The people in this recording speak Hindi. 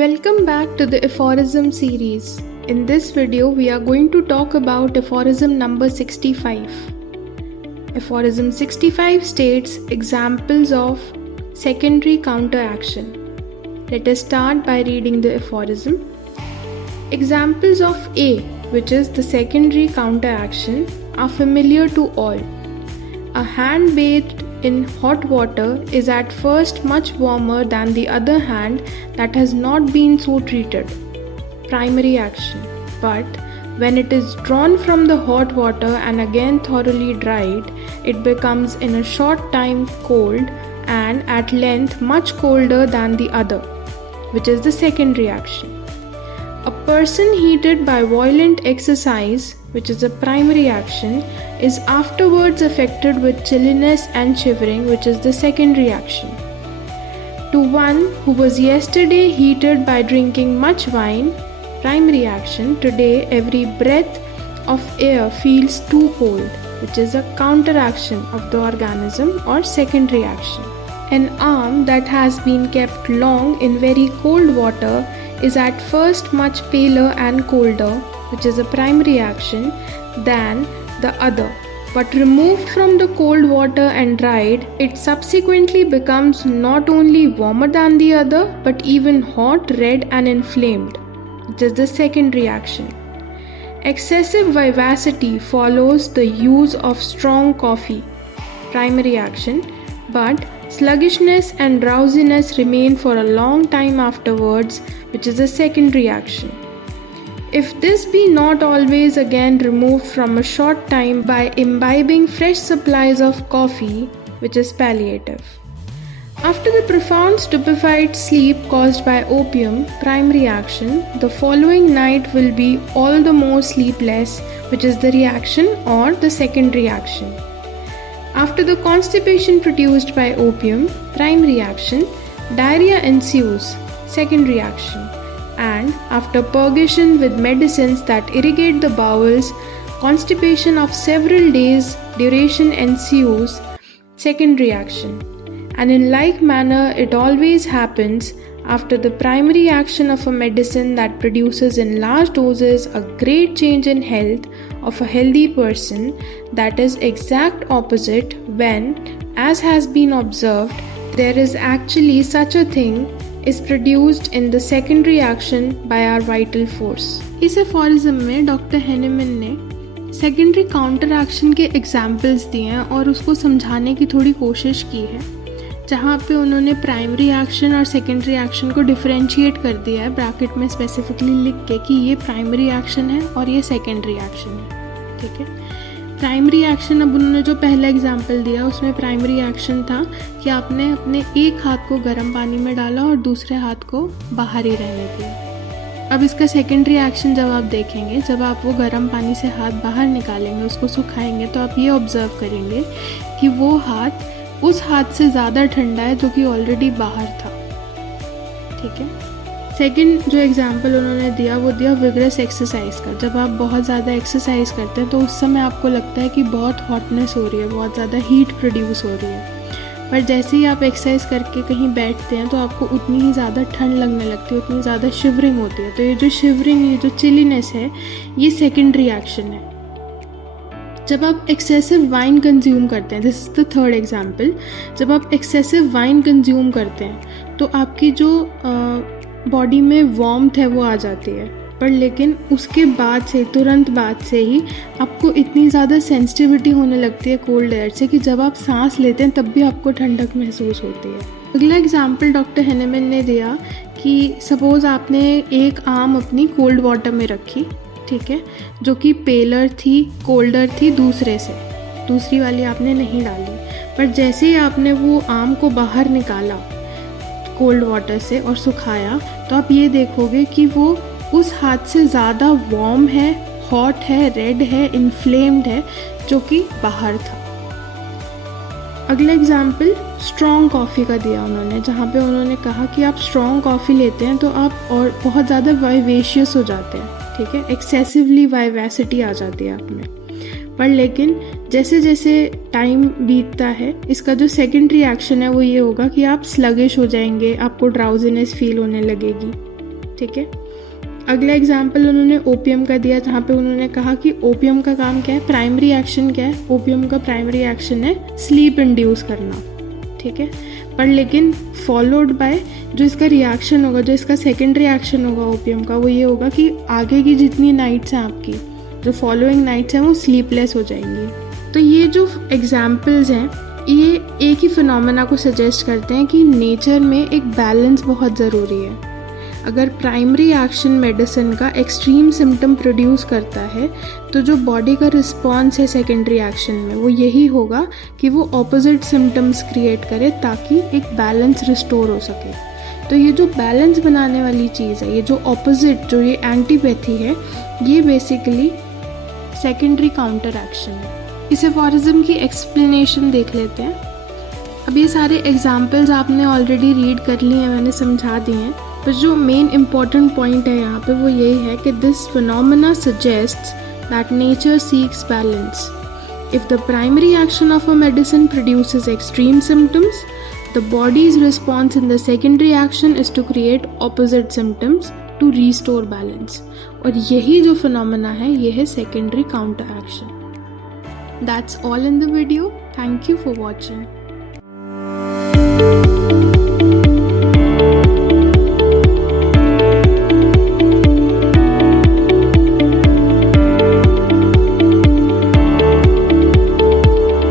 Welcome back to the aphorism series. In this video, we are going to talk about aphorism number 65. Aphorism 65 states examples of secondary counteraction. Let us start by reading the aphorism. Examples of A, which is the secondary counteraction, are familiar to all. A hand bathed in hot water is at first much warmer than the other hand that has not been so treated. Primary action. But when it is drawn from the hot water and again thoroughly dried, it becomes in a short time cold and at length much colder than the other, which is the secondary action. A person heated by violent exercise, which is a primary action, is afterwards affected with chilliness and shivering, which is the secondary action. To one who was yesterday heated by drinking much wine, primary action, today every breath of air feels too cold, which is a counteraction of the organism or secondary action. An arm that has been kept long in very cold water is at first much paler and colder, which is a primary action, than the other. But removed from the cold water and dried, it subsequently becomes not only warmer than the other, but even hot, red and inflamed, which is the secondary action. Excessive vivacity follows the use of strong coffee, primary action, but sluggishness and drowsiness remain for a long time afterwards, which is a secondary action. If this be not always again removed from a short time by imbibing fresh supplies of coffee, which is palliative. After the profound stupefied sleep caused by opium, primary action, the following night will be all the more sleepless, which is the reaction or the secondary action. After the constipation produced by opium, primary action, diarrhea ensues, secondary action. And after purgation with medicines that irrigate the bowels, constipation of several days' duration ensues, secondary action. And in like manner, it always happens after the primary action of a medicine that produces in large doses a great change in health of a healthy person, that is exact opposite when, as has been observed, there is actually such a thing is produced in the secondary action by our vital force. इस एफोरिज्म में डॉक्टर हेनेमन ने सेकेंडरी काउंटर एक्शन के एग्जाम्पल्स दिए हैं और उसको समझाने की थोड़ी कोशिश की है, जहाँ पे उन्होंने प्राइमरी एक्शन और सेकेंडरी एक्शन को डिफरेंशिएट कर दिया है ब्रैकेट में स्पेसिफिकली लिख के कि ये प्राइमरी एक्शन है और ये सेकेंडरी एक्शन है. ठीक है. प्राइमरी एक्शन, अब उन्होंने जो पहला एग्जाम्पल दिया उसमें प्राइमरी एक्शन था कि आपने अपने एक हाथ को गर्म पानी में डाला और दूसरे हाथ को बाहर ही रहने दिया. अब इसका सेकेंडरी एक्शन जब आप देखेंगे, जब आप वो गर्म पानी से हाथ बाहर निकालेंगे, उसको सुखाएंगे, तो आप ये ऑब्जर्व करेंगे कि वो हाथ उस हाथ से ज़्यादा ठंडा है जो कि ऑलरेडी बाहर था. ठीक है. सेकंड जो एग्जांपल उन्होंने दिया वो दिया विगरस एक्सरसाइज का. जब आप बहुत ज़्यादा एक्सरसाइज करते हैं तो उस समय आपको लगता है कि बहुत हॉटनेस हो रही है, बहुत ज़्यादा हीट प्रोड्यूस हो रही है, पर जैसे ही आप एक्सरसाइज करके कहीं बैठते हैं तो आपको उतनी ही ज़्यादा ठंड लगने लगती है, उतनी ज़्यादा शिवरिंग होती है. तो ये जो शिवरिंग, ये जो चिलीनेस है, ये सेकेंडरी एक्शन है. जब आप एक्सेसिव वाइन कंज्यूम करते हैं, this is the third example, जब आप एक्सेसिव वाइन कंज्यूम करते हैं तो आपकी जो बॉडी में वार्मथ है वो आ जाती है, पर लेकिन उसके बाद से, तुरंत बाद से ही आपको इतनी ज़्यादा सेंसिटिविटी होने लगती है कोल्ड एयर से कि जब आप सांस लेते हैं तब भी आपको ठंडक महसूस होती है. अगला एग्जाम्पल डॉक्टर हेनेमन ने दिया कि सपोज़ आपने एक आम अपनी कोल्ड वाटर में रखी, ठीक है, जो कि पेलर थी, कोल्डर थी दूसरे से, दूसरी वाली आपने नहीं डाली, पर जैसे ही आपने वो आम को बाहर निकाला कोल्ड वाटर से और सुखाया, तो आप ये देखोगे कि वो उस हाथ से ज़्यादा वार्म है, हॉट है, रेड है, इन्फ्लेम्ड है, जो कि बाहर था. अगला एग्जाम्पल स्ट्रॉन्ग कॉफ़ी का दिया उन्होंने, जहाँ पे उन्होंने कहा कि आप स्ट्रॉन्ग कॉफ़ी लेते हैं तो आप और बहुत ज़्यादा वाइवेशियस हो जाते हैं. ठीक है. एक्सेसिवली वाइवेसिटी आ जाती है आप में, पर लेकिन जैसे जैसे टाइम बीतता है, इसका जो सेकेंडरी एक्शन है वो ये होगा कि आप स्लगिश हो जाएंगे, आपको ड्राउजीनेस फील होने लगेगी. ठीक है। अगला एग्जाम्पल उन्होंने ओपियम का दिया, जहाँ पे उन्होंने कहा कि ओपियम का काम क्या है, प्राइमरी एक्शन क्या है, ओपियम का प्राइमरी एक्शन है स्लीप इंड्यूस करना, ठीक है। पर लेकिन फॉलोड बाय जो इसका रिएक्शन होगा, जो इसका सेकेंडरी एक्शन होगा ओपियम का, वो ये होगा कि आगे की जितनी नाइट्स हैं आपकी, जो फॉलोइंग नाइट्स हैं, वो स्लीपलेस हो जाएंगी। तो ये जो एग्जाम्पल्स हैं ये एक ही फिनोमेना को सजेस्ट करते हैं कि नेचर में एक बैलेंस बहुत ज़रूरी है। अगर प्राइमरी एक्शन मेडिसिन का एक्सट्रीम सिम्टम प्रोड्यूस करता है तो जो बॉडी का रिस्पॉन्स है सेकेंडरी एक्शन में वो यही होगा कि वो ऑपोजिट सिम्टम्स क्रिएट करे ताकि एक बैलेंस रिस्टोर हो सके। तो ये जो बैलेंस बनाने वाली चीज़ है, ये जो ऑपोजिट, जो ये एंटीपैथी है, ये बेसिकली सेकेंडरी काउंटर एक्शन है। इस एफोरिज्म की एक्सप्लेनेशन देख लेते हैं। अब ये सारे एग्जाम्पल्स आपने ऑलरेडी रीड कर लिए हैं, मैंने समझा दिए हैं, पर जो मेन इम्पॉर्टेंट पॉइंट है यहाँ पे वो यही है कि this phenomena suggests that nature seeks balance. If the primary action of a medicine produces extreme symptoms, the body's response in the secondary action is to create opposite symptoms to restore balance. और यही जो फिनोमेना है ये है secondary counter action. That's all in the video. Thank you for watching.